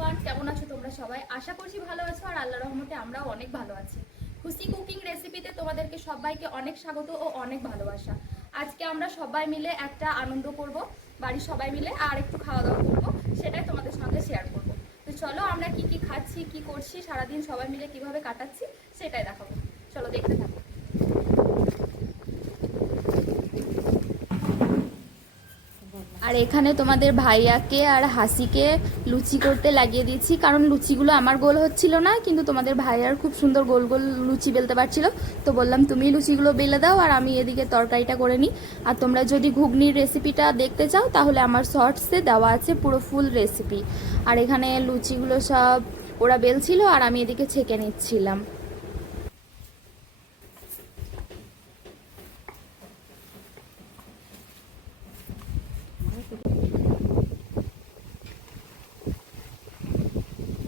Everyone, কেমন আছো তোমরা সবাই? আশা করছি ভালো আছো আর আল্লাহর রহমতে আমরাও অনেক ভালো আছি। খুশি কুকিং রেসিপিতে তোমাদেরকে সবাইকে অনেক স্বাগত ও অনেক ভালোবাসা। আজকে আমরা সবাই মিলে একটা আনন্দ করব, বাড়ির সবাই মিলে আর একটু খাওয়া দাওয়া করব, সেটাই তোমাদের সঙ্গে শেয়ার করব। তো চলো আমরা কি কি খাচ্ছি, কি করছি, সারাদিন সবাই মিলে কিভাবে কাটাচ্ছি সেটাই দেখাবো। চলো দেখতে থাকো। আর এখানে তোমাদের ভাইয়াকে আর হাসিকে লুচি করতে লাগিয়ে দিয়েছি, কারণ লুচিগুলো আমার গোল হচ্ছিল না, কিন্তু তোমাদের ভাইয়ার খুব সুন্দর গোল গোল লুচি বেলতে পারছিল। তো বললাম তুমি লুচিগুলো বেলে দাও আর আমি এদিকে তরকারিটা করে নিই। আর তোমরা যদি ঘুগনির রেসিপিটা দেখতে চাও তাহলে আমার শর্টসে দেওয়া আছে পুরো ফুল রেসিপি। আর এখানে লুচিগুলো সব ওরা বেলছিল আর আমি এদিকে ছেঁকে নিচ্ছিলাম।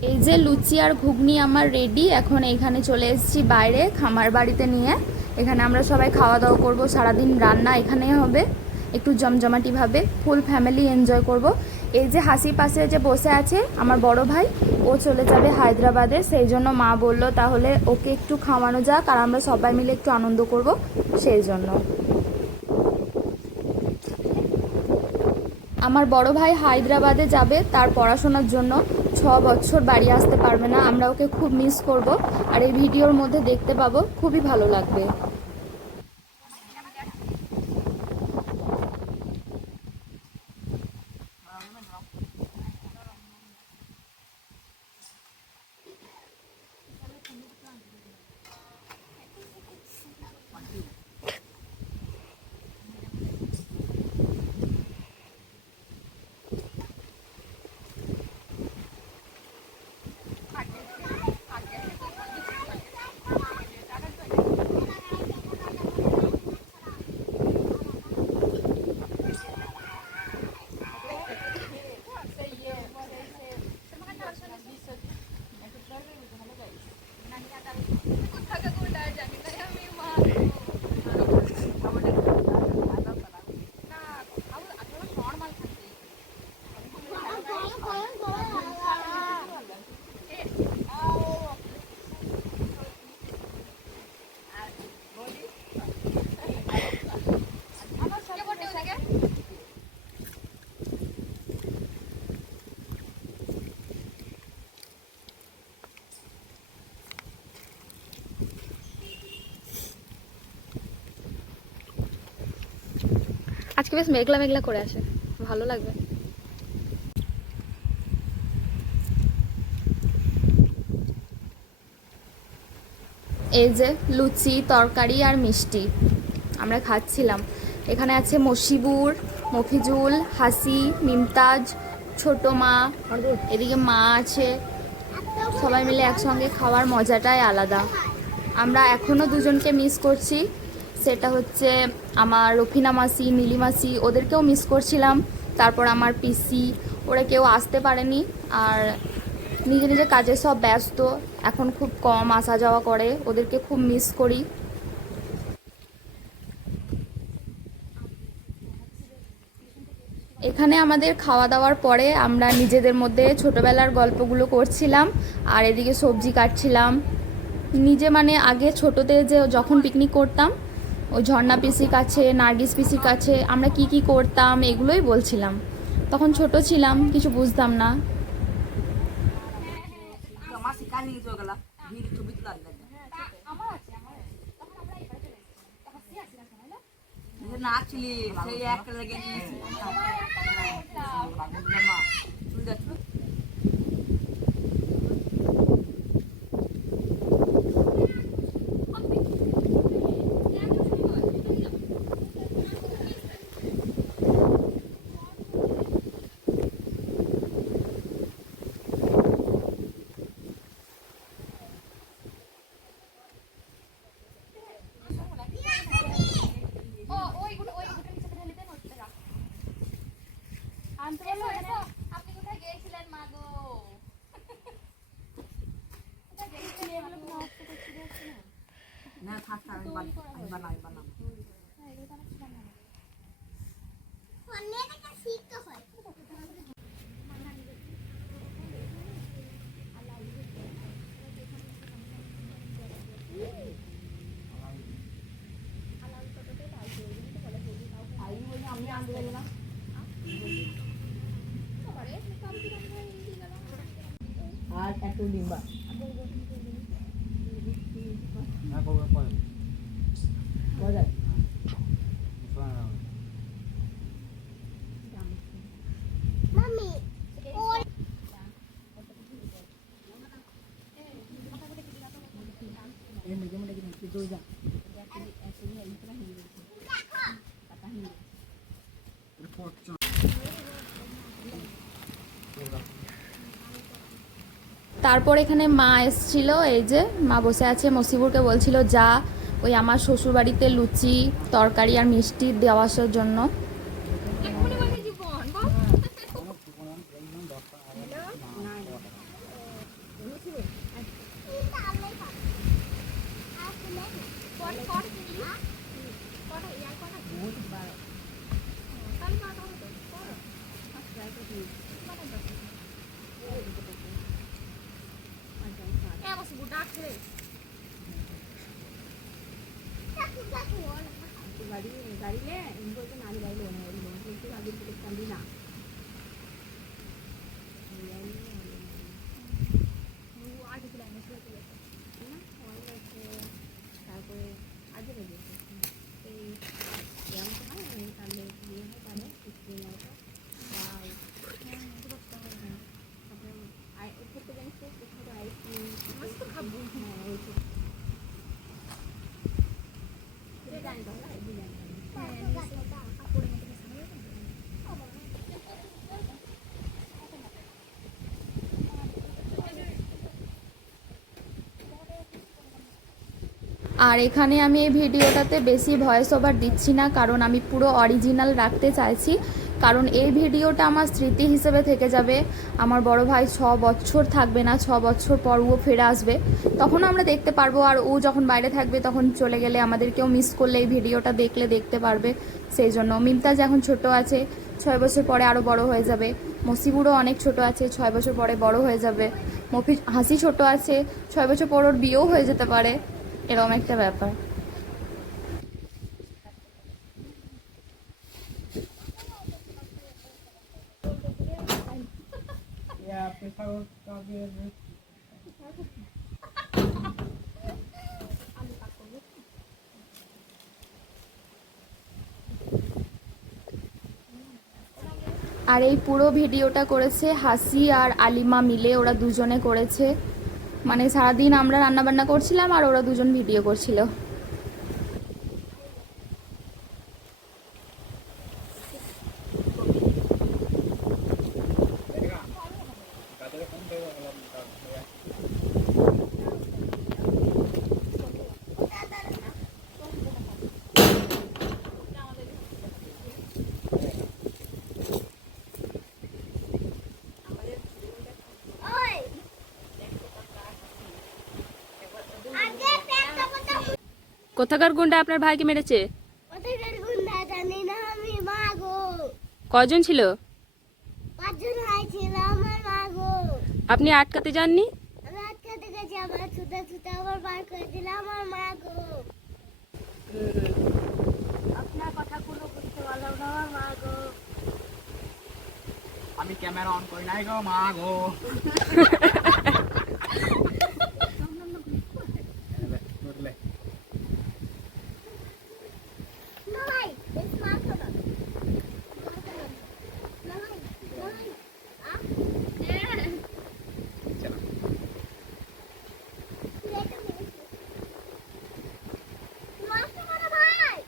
এই যে লুচি আর ঘুগনি আমার রেডি। এখন এইখানে চলে এসেছি বাইরে খামার বাড়িতে নিয়ে। এখানে আমরা সবাই খাওয়া দাওয়া করবো, সারাদিন রান্না এখানে হবে একটু জমজমাটিভাবে, ফুল ফ্যামিলি এনজয় করব। এই যে হাসির পাশে যে বসে আছে আমার বড় ভাই, ও চলে যাবে হায়দ্রাবাদে, সেই জন্য মা বলল তাহলে ওকে একটু খাওয়ানো যাক আর আমরা সবাই মিলে একটু আনন্দ করব, সেই জন্য। আমার বড় ভাই হায়দ্রাবাদে যাবে তার পড়াশোনার জন্য, 6 বছর বাড়ি আসতে পারবে না। আমরা ওকে খুব মিস করব আর এই ভিডিওর মধ্যে দেখতে পাবো, খুবই ভালো লাগবে। আজকে বেশ মেঘলা মেঘলা করে আছে, ভালো লাগবে। এই যে লুচি, তরকারি আর মিষ্টি আমরা খাচ্ছিলাম। এখানে আছে মশিবুর, মফিজুল, হাসি, মিমতাজ, ছোট মা, এদিকে মা আছে। সবাই মিলে একসঙ্গে খাওয়ার মজাটাই আলাদা। আমরা এখনও দুজনকে মিস করছি, সেটা হচ্ছে আমার রফিনা মাসি, নীলি মাসি, ওদেরকেও মিস করছিলাম। তারপর আমার পিসি, ওরা কেউ আসতে পারেনি আর নিজে নিজে কাজে সব ব্যস্ত, এখন খুব কম আসা যাওয়া করে, ওদেরকে খুব মিস করি। এখানে আমাদের খাওয়া দাওয়ার পরে আমরা নিজেদের মধ্যে ছোটোবেলার গল্পগুলো করছিলাম আর এদিকে সবজি কাটছিলাম। নিজে মানে আগে ছোটোতে যে যখন পিকনিক করতাম ওই ঝর্ণা পিসির কাছে, নার্গিস পিসির কাছে আমরা কি কি করতাম এগুলোই বলছিলাম। তখন ছোট ছিলাম, কিছু বুঝতাম না। নাচলি সেই একটা লেগে না থাক আমি বানাই বানাবো। একটু ডিম্বা বাজার তারপর এখানে মা এসছিল, এই যে মা বসে আছে, মসিবুরকে বলছিল যা ওই আমার শ্বশুর বাড়িতে লুচি তরকারি আর মিষ্টি দেওয়া আসার জন্য। আর এখানে আমি এই ভিডিওটাতে বেশি ভয়েস ওভার দিচ্ছি না, কারণ আমি পুরো অরিজিনাল রাখতে চাইছি, কারণ এই ভিডিওটা আমার স্মৃতি হিসেবে থেকে যাবে। আমার বড় ভাই 6 বছর থাকবে না, 6 বছর পর ও ফিরে আসবে, তখন আমরা দেখতে পারবো। আর ও যখন বাইরে থাকবে তখন চলে গেলে আমাদেরকেও মিস করলে এই ভিডিওটা দেখলে দেখতে পারবে। সেই জন্য মিমতাজ এখন ছোট আছে, 6 বছর পরে আরও বড় হয়ে যাবে। মসিবুরও অনেক ছোট আছে, 6 বছর পরে বড় হয়ে যাবে। হাসি ছোট আছে, 6 বছর পর ওর বিয়েও হয়ে যেতে পারে, এরকম একটা ব্যাপার। আর এই পুরো ভিডিওটা করেছে হাসি আর আলিমা মিলে, ওরা দুজনে করেছে। মানে সারাদিন আমরা রান্নাবান্না করছিলাম আর ওরা দুজন ভিডিও করছিল। কোথাকার গুন্ডা আপনার ভাইকে মেরেছে? কোথাকার গুন্ডা জানি না আমি, মা গো। কয়জন ছিল? 5 জন ভাই ছিল আমার, মা গো। আপনি আটকাতে যাননি? আমি আটকাতে গেছি, আমার ছুটে ছুটে আবার বার করে দিল আমার, মা গো। আপনার কথাগুলো বুঝতে পারলাম না আমার, মা গো। আমি ক্যামেরা অন করি নাই গো মা গো না ভাই, এই স্মার্ট ফোন। না ভাই, না ভাই। নষ্ট করো ভাই।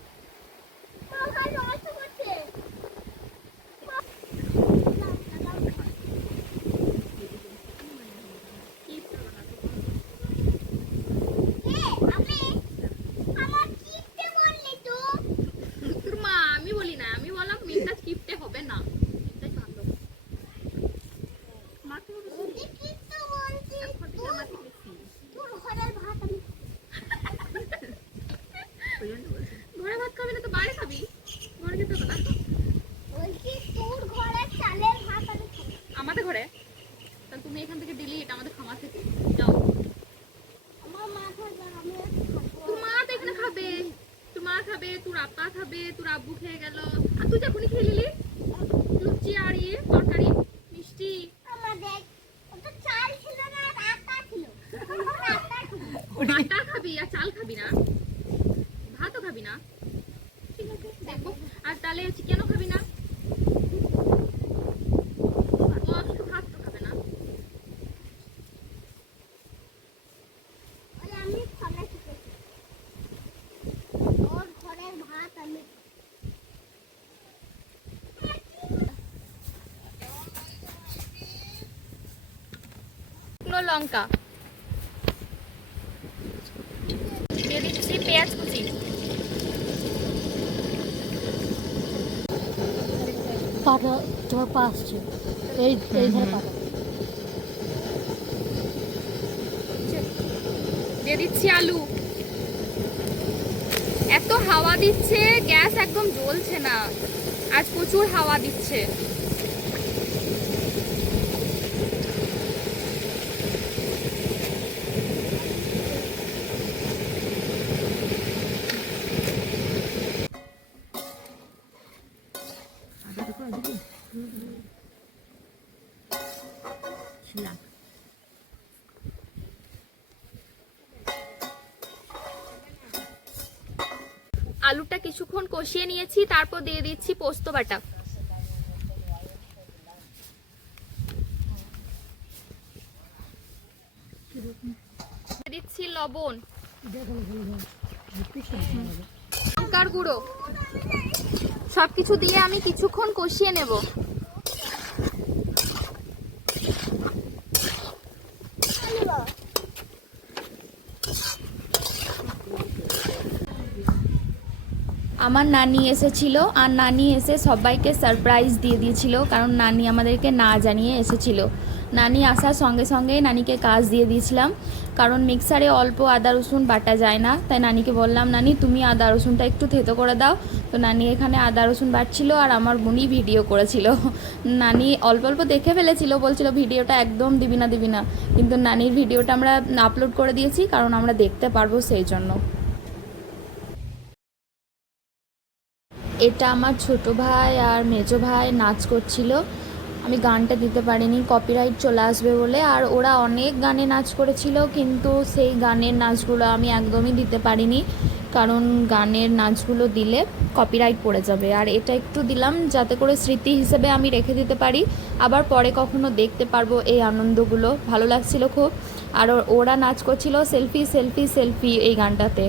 মা ভাই নষ্ট করছে। আমি বলি না, আমি বললাম মিমতাজ কিপটে হবে না, মিমতাজ ভালো। ঘরে ভাত খাবি না তো বাইরে খাবি, ঘরে খেতে হবে না। আমাদের ঘরে তাহলে তুমি এখান থেকে ডিলিট, আমাদের খামার থেকে যাও। তোর মা তো এখানে খাবে, তোর মা খাবে, তোর আপা খাবে, তোর আব্বু খেয়ে গেল, আর তুই যখনই খেয়ে নিলি লুচি আর তরকারি মিষ্টি। আমাদের চাল ছিল না, শুকনো লঙ্কা, দিয়ে দিচ্ছি পেঁয়াজ কুচি, পাটা তোমার পা আসছে এই ধারে পাটা দিয়ে দিচ্ছি আলু। এত হাওয়া দিচ্ছে, গ্যাস একদম জ্বলছে না, আজ প্রচুর হাওয়া দিচ্ছে। আলুটা কিছুক্ষণ কষিয়ে নিয়েছি, তারপর দিয়ে দিচ্ছি পোস্ত বাটা, দিয়ে দিচ্ছি লবণ, লঙ্কার গুঁড়ো, সবকিছু দিয়ে আমি কিছুক্ষণ কষিয়ে নেব। আমার নানি এসেছিল, আর নানি এসে সবাইকে সারপ্রাইজ দিয়ে দিয়েছিল, কারণ নানি আমাদেরকে না জানিয়ে এসেছিল। নানি আসার সঙ্গে সঙ্গে নানিকে কাজ দিয়ে দিয়েছিলাম, কারণ মিক্সারে অল্প আদা রসুন বাটা যায় না, তাই নানিকে বললাম নানি তুমি আদা রসুনটা একটু থেতো করে দাও। তো নানি এখানে আদা রসুন বাটছিল, আর আমার বোনই ভিডিও করেছিল। নানি অল্প অল্প দেখে ফেলেছিল, বলছিল ভিডিওটা একদম দিবি না, কিন্তু নানির ভিডিওটা আমরা আপলোড করে দিয়েছি, কারণ আমরা দেখতে পারবো সেই জন্য। এটা আমার ছোট ভাই আর মেজো ভাই নাচ করছিল, আমি গানটা দিতে পারিনি, কপিরাইট চলে আসবে বলে। আর ওরা অনেক গানে নাচ করেছিল, কিন্তু সেই গানের নাচগুলো আমি একদমই দিতে পারিনি, কারণ গানের নাচগুলো দিলে কপিরাইট পড়ে যাবে। আর এটা একটু দিলাম যাতে করে স্মৃতি হিসেবে আমি রেখে দিতে পারি, আবার পরে কখনো দেখতে পারবো এই আনন্দগুলো। ভালো লাগছিল খুব। আর ওরা নাচ করছিল সেলফি সেলফি সেলফি এই গানটাতে।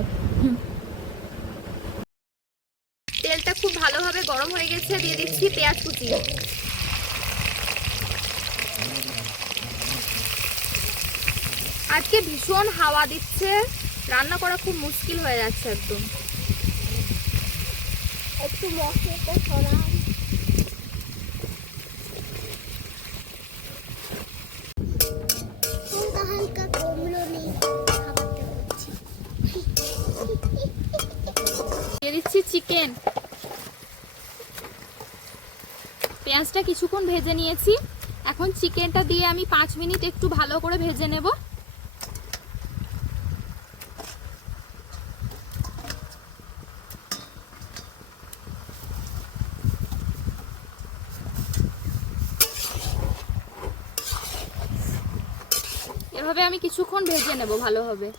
তেলটা খুব ভালোভাবে গরম হয়ে গেছে, দিয়ে দিচ্ছি পেঁয়াজ কুচি। আজকে ভীষণ হাওয়া দিচ্ছে, রান্না করা খুব মুশকিল হয়ে যাচ্ছে একদম। একটু মশলাটা ছড়ান। কোনটা হালকা কমলো নেই, খাবারটা করছি। দিয়ে দিচ্ছি চিকেন। পেঁয়াজটা কিছুক্ষণ ভেজে নিয়েছি, এখন চিকেনটা দিয়ে আমি 5 মিনিট একটু ভালো করে ভেজে নেব। এভাবে আমি কিছুক্ষণ ভেজে নেব ভালোভাবে।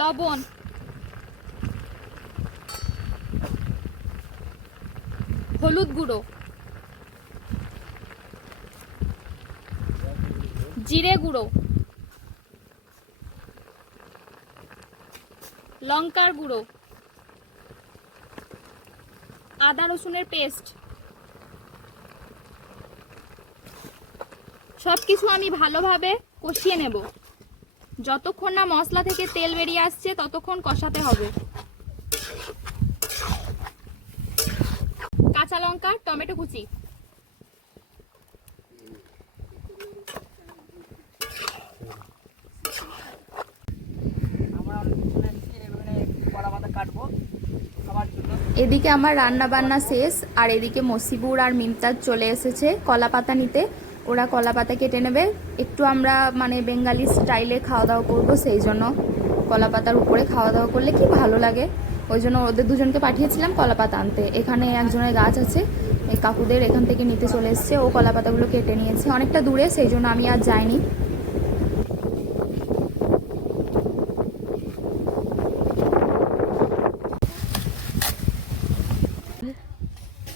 লবণ, হলুদ গুঁড়ো, জিরে গুঁড়ো, লঙ্কার গুঁড়ো, আদা রসুনের পেস্ট, সবকিছু আমি ভালোভাবে কষিয়ে নেব। যতক্ষণ না মশলা থেকে তেল বেরিয়ে আসছে ততক্ষণ কষাতে হবে। কাঁচা লঙ্কা, টমেটো কুচি, এদিকে আমার রান্না বান্না শেষ, আর এদিকে মসিবুর আর মিমতাজ চলে এসেছে কলা পাতা নিতে। ওরা কলা পাতা কেটে নেবে, একটু আমরা মানে বেঙ্গালি স্টাইলে খাওয়া দাওয়া করবো, সেই জন্য কলা পাতার উপরে খাওয়া দাওয়া করলে কি ভালো লাগে, ওই জন্য ওদের দুজনকে পাঠিয়েছিলাম কলা পাতা আনতে। এখানে একজনের গাছ আছে, এই কাকুদের এখান থেকে নিতে চলে এসছে, ও কলা পাতাগুলো কেটে নিয়েছে, অনেকটা দূরে, সেই জন্য আমি আর যাইনি।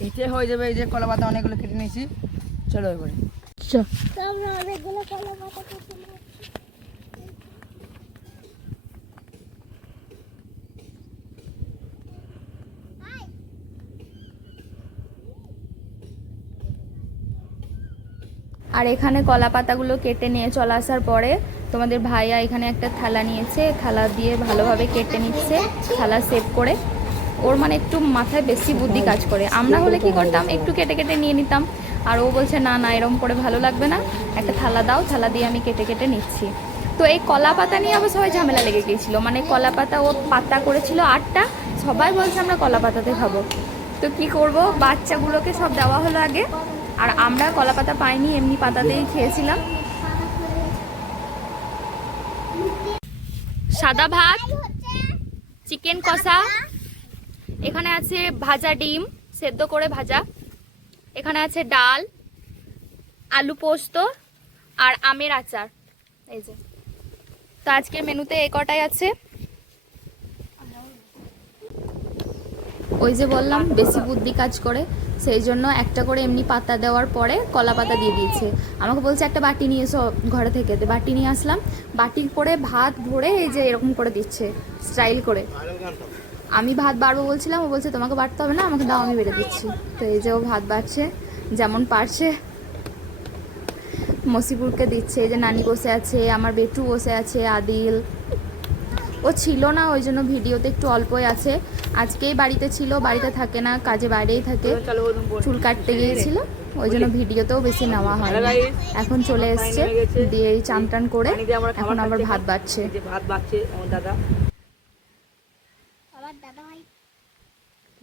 নিচে হয়ে যাবে। এই যে কলা পাতা অনেকগুলো কেটে নিয়েছি, চলো এবারে। আচ্ছা তো আমরা অনেকগুলো কলা পাতা কেটে নিয়েছি। আর এখানে কলা পাতাগুলো কেটে নিয়ে চলে আসার পরে তোমাদের ভাইয়া এখানে একটা থালা নিয়েছে, থালা দিয়ে ভালোভাবে কেটে নিচ্ছে, থালা সেভ করে। ওর মানে একটু মাথায় বেশি বুদ্ধি কাজ করে। আমরা হলে কি করতাম, একটু কেটে কেটে নিয়ে নিতাম, আর ও বলছে না না এরকম করে ভালো লাগবে না, একটা থালা দাও, থালা দিয়ে আমি কেটে কেটে নিচ্ছি। তো এই কলা পাতা নিয়ে আবার সবাই ঝামেলা লেগে গিয়েছিল, মানে কলা পাতা ও পাতা করেছিল 8টা, সবাই বলছে আমরা কলা পাতাতে খাবো। তো কি করব, বাচ্চাগুলোকে সব দেওয়া হলো আগে, আর আমরা কলা পাতা পাইনি, এমনি পাতাতেই খেয়েছিলাম। সাদা ভাত, চিকেন কষা, এখানে আছে ভাজা ডিম সেদ্ধ করে ভাজা, এখানে আছে ডাল, আলু পোস্ত আর আমের আচার। এই যে, তো আজকের মেনুতে এই কটাই আছে। ওই যে বললাম বেশি বুদ্ধি কাজ করে, সেই জন্য একটা করে এমনি পাতা দেওয়ার পরে কলা পাতা দিয়ে দিয়েছে। আমাকে বলছে একটা বাটি নিয়ে এসো ঘরে থেকে, বাটি নিয়ে আসলাম, বাটি করে ভাত ভরে এই যে এরকম করে দিচ্ছে স্টাইল করে। আমি ভাত বাড়বো বলছিলাম, ও বলছে তোমাকে বাড়তে হবে না, আমাকে দাও আমি বেড়ে দিচ্ছি। তো এই যে ও ভাত বাড়ছে যেমন পারছে, মসিপুরকে দিচ্ছে। এই যে নানি বসে আছে, আমার বেটু বসে আছে, আদিল ও ছিল না, ওই জন্য ভিডিওতে একটু অল্পই আছে। আজকেই বাড়িতে ছিল, বাড়িতে থাকে না, কাজে বাইরেই থাকে, চুল কাটতে গিয়েছিল, ওই জন্য ভিডিওতেও বেশি নেওয়া হয় না। এখন চলে এসছে, দিয়ে এই চান টান করে এখন আবার ভাত বাড়ছে। ভাত বাড়ছে আমার দাদা। আমার দাদা ভাই,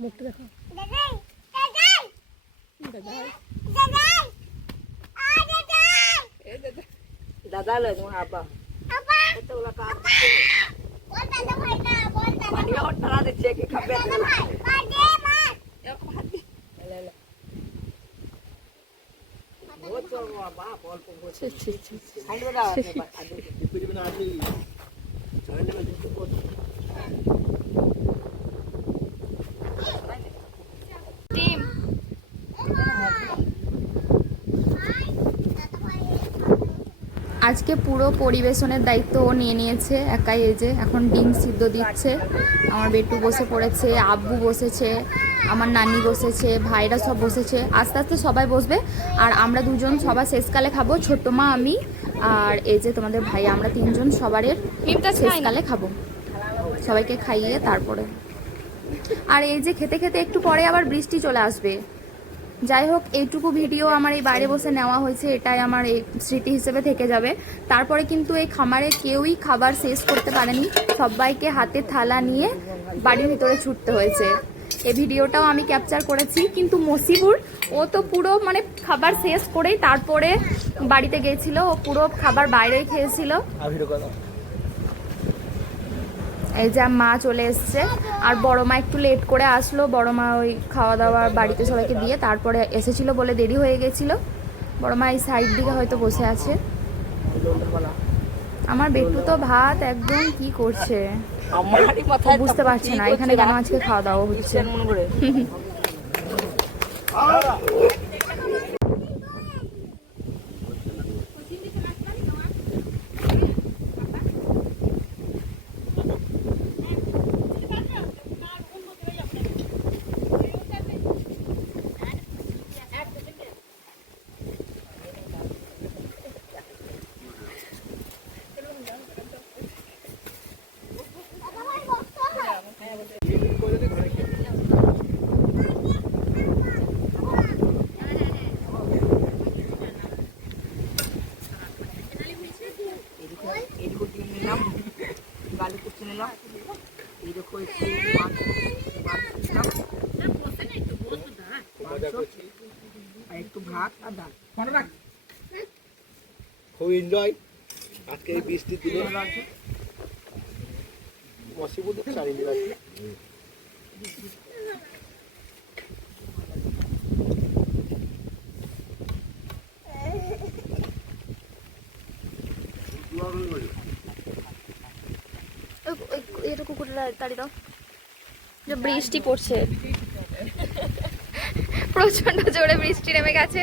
মুখটা দেখো। দাদাই দাদাই দাদাই দাদাই দাদা লয় তোমার আব্বা। আপা এতগুলো কাজ ও দাদা ভাই না, বল দাদা পানি আমার টানা দিচ্ছে, কি খাবে? ভাই বাজে মার ডিম আজকে পুরো পরিবেশনের দায়িত্ব ও নিয়ে নিয়েছে একাই। এই যে এখন ডিম সিদ্ধ দিচ্ছে, আমার বেটু বসে পড়েছে, আব্বু বসেছে, আমার নানি বসেছে, ভাইরা সব বসেছে। আস্তে আস্তে সবাই বসবে, আর আমরা দুজন সবার শেষকালে খাবো, ছোট্ট মা আমি আর এই যে তোমাদের ভাই, আমরা 3 জন সবারের শেষকালে খাবো, সবাইকে খাইয়ে তারপরে। আর এই যে খেতে খেতে একটু পরে আবার বৃষ্টি চলে আসবে। যাই হোক, এইটুকু ভিডিও আমার এই বাইরে বসে নেওয়া হয়েছে, এটাই আমার এই স্মৃতি হিসেবে থেকে যাবে। তারপরে কিন্তু এই খামারে কেউই খাবার শেষ করতে পারেনি, সবাইকে হাতে থালা নিয়ে বাড়ির ভিতরে ছুটতে হয়েছে। এই ভিডিওটাও আমি ক্যাপচার করেছি, কিন্তু মসিবুর ও তো পুরো মানে খাবার শেষ করেই তারপরে বাড়িতে গিয়েছিল, ও পুরো খাবার বাইরেই খেয়েছিল। এই যে মা চলে এসছে, আর বড় মা একটু লেট করে আসলো, বড় মা ওই খাওয়া দাওয়া বাড়িতে সবাইকে দিয়ে তারপরে এসেছিল বলে দেরি হয়ে গেছিল। বড় মা এই সাইড দিকে হয়তো বসে আছে। আমার বেটু তো ভাত একদম কি করছে বুঝতে পারছে না, এখানে কেন আজকে খাওয়া দাওয়া হচ্ছে। এইটুকু ডিম নিলাম, গালি কুচি নিলাম, এই দেখো একটু মাছ নিলাম, আর একটু ভাত আর ডাল। খুব এনজয় আজকে এই বৃষ্টির দিনে। মসিবুর চালিয়ে দিলাম। বৃষ্টি পড়ছে, প্রচন্ড জোরে বৃষ্টি নেমে গেছে।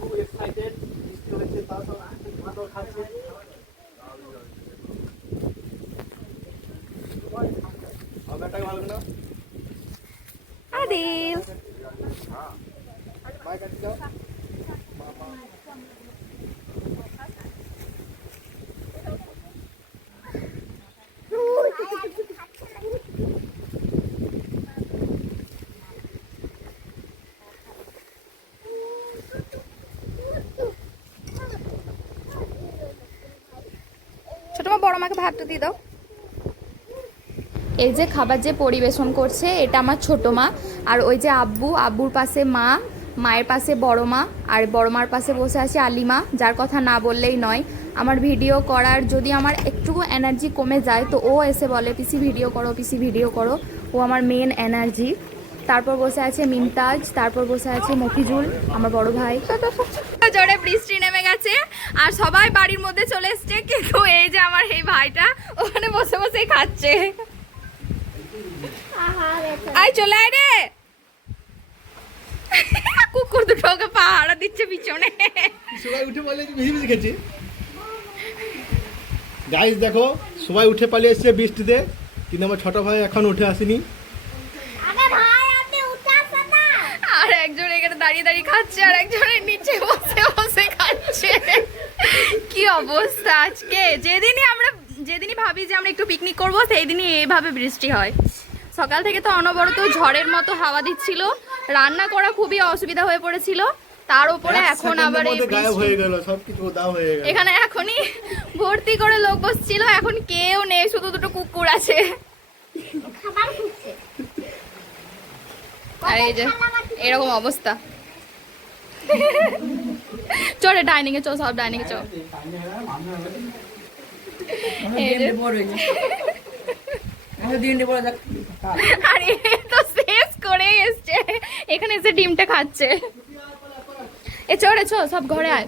খুব এক্সাইটেড, বৃষ্টি হচ্ছে, তাও সব ভালো খাচ্ছে। ব্যাটাকে ভালো না আদিল মায়ের কাছে যাও। ছোট মা বড় মাকে ভাতটা দিয়ে দাও। এই যে খাবার যে পরিবেশন করছে এটা আমার ছোট মা, আর ওই যে আব্বু, আব্বুর পাশে মা, মায়ের পাশে বড় মা, আর বড় মার পাশে বসে আছে আলিমা, যার কথা না বললেই নয়। আমার ভিডিও করার যদি আমার একটু এনার্জি কমে যায় তো ও এসে বলে পিসি ভিডিও করো, পিসি ভিডিও করো। ও আমার মেন এনার্জি। তারপর বসে আছে মিমতাজ, তারপর বসে আছে মফিজুল, আমার বড় ভাই। জোরে বৃষ্টি নেমে গেছে আর সবাই বাড়ির মধ্যে চলে এসছে, কিন্তু এই যে আমার এই ভাইটা ওখানে বসে বসে খাচ্ছে। আয় চলে আয় রে। কুকুর দুটো ওকে পাহারা দিচ্ছে পিছনে। সবাই উঠে পালিয়ে বেশি বেশি খেয়েছে। গাইস দেখো, সবাই উঠে পালিয়ে এসছে বৃষ্টিতে, কিন্তু আমার ছোট ভাই এখন উঠে আসেনি। আগে ভাই আপনি উঠে আসেন না। আর একজন এখানে দাঁড়িয়ে দাঁড়িয়ে খাচ্ছে আর একজনের নিচে বসে বসে খাচ্ছে। কি অবস্থা আজকে! যেদিনই ভাবি যে আমরা একটু পিকনিক করবো সেই দিনই এইভাবে বৃষ্টি হয়। সকাল থেকে তো অনবরত ঝড়ের মতো হাওয়া দিচ্ছিল, রান্না করা খুবই অসুবিধা হয়ে পড়েছিল, তার উপরে এখন আবার এই গায়েব বৃষ্টি। হয়ে গেল, সবকিছু দাও হয়ে গেল। এখানে এখনই ভর্তি করে লোক বসছিল, এখন কেউ নেই, শুধু দুটো কুকুর আছে। খাবার খুঁজছে। আর এই যে এরকম অবস্থা। চলে ডাইনিং এ চল, সব ডাইনিং এ চল। এই যে। আর এ তো শেষ করে এসছে, এখানে এসে ডিমটা খাচ্ছে। এ চড়ে চল, সব ঘরে আয়।